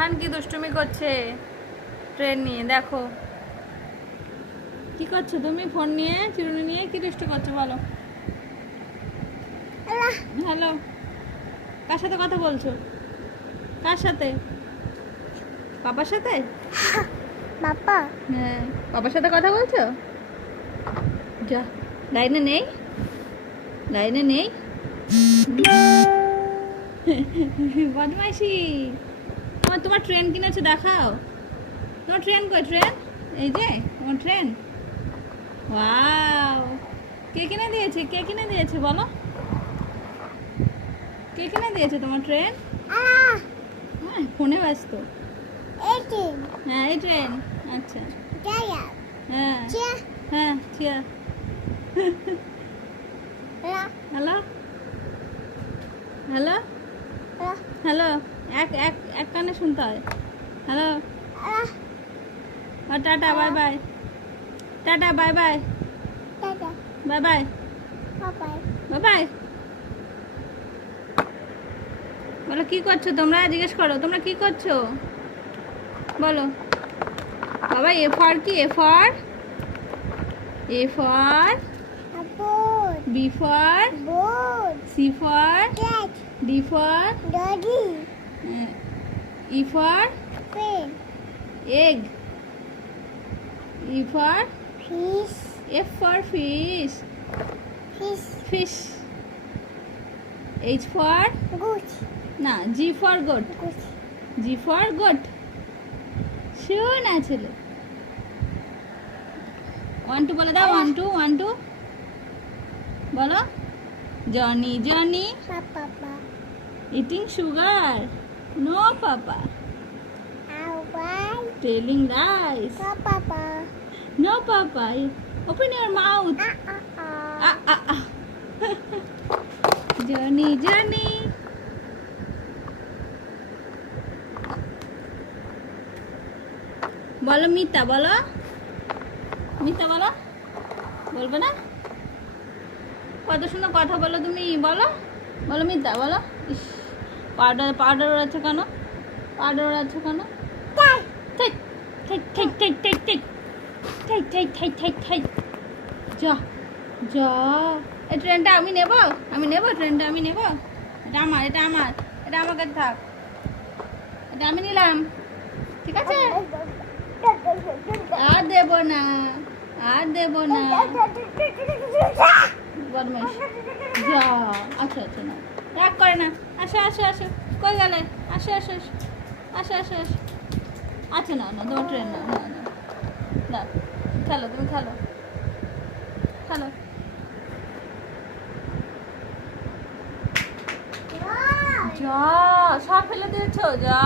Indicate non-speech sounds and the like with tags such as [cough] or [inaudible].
Fun কি দুষ্টুমি করছে? ট্রেন নিয়ে দেখো। কি করছ তুমি? ফোন নিয়ে চিরুনি নিয়ে কি দুষ্টু করছ বলো? হ্যালো। কার সাথে কথা বলছো? কার সাথে? পাপার সাথে? [laughs] বাবা। হ্যাঁ পাপার সাথে কথা বলছো? যা লাইনে নেই? লাইনে নেই? [laughs] বদমাইশি। আমার তোমার ট্রেন কিনেছো, দেখাও। তোমার ট্রেন কই, ট্রেন? এই যে, তোমার ট্রেন? ওয়াও। কে কিনে দিয়েছে, কে কিনে দিয়েছে, বলো? কে কিনে দিয়েছে তোমার ট্রেন? হ্যাঁ ফোনে ব্যস্ত। হ্যাঁ এই ট্রেন। আচ্ছা। হ্যাঁ হ্যাঁ হ্যালো? হ্যালো? হ্যালো? এক এক এক কানে শুনতে হয়। Hello tata bye bye tata bye bye bye bye bye bye বলো কি করছ তোমরা? জিজ্ঞেস করো তোমরা কি করছ? বলো। বাবা এ ফর কি? A for A for B for C for D for E for pen egg. e for fish f for fish. Fish fish. H for good না g for goat. Good g for goat. শোনা ছেলে? One two বলে দাও one two one two বলো। Johnny Johnny eating sugar No, Papa. How why? Telling lies. No, Papa. No, Papa. Open your mouth. Ah, ah, ah. Ah, ah, ah. Johnny, Johnny. বলো মিতা বলো মিতা বলো বলবে না কত সুন্দর কথা বলো তুমি বলো বলো মিতা বলো ইস পাউডার পাউডার ওড়াচ্ছ কেন? পাউডার ওড়াচ্ছ কেন? ঠিক ঠিক ঠিক ঠিক ঠিক ঠিক ঠিক ঠিক ঠিক ঠিক ঠিক যা যা। এই ট্রেনটা আমি নেব? আমি নেব? ট্রেনটা আমি নেব? এটা আমার এটা আমার এটা আমার কাছে থাক। এটা আমি নিলাম। ঠিক আছে? আর দেব না আর দেব না। [laughs] বদমাইশ। যা আচ্ছা আচ্ছা না। রাগ করে না। আসো আসো আসো। কই গেলে? আসো আসো আসো। আসো আসো আচ্ছা না না, তোমার ট্রেন না না না। খেলো, তুমি খেলো। খেলো। যা, সব ফেলে দিয়েছ? যা।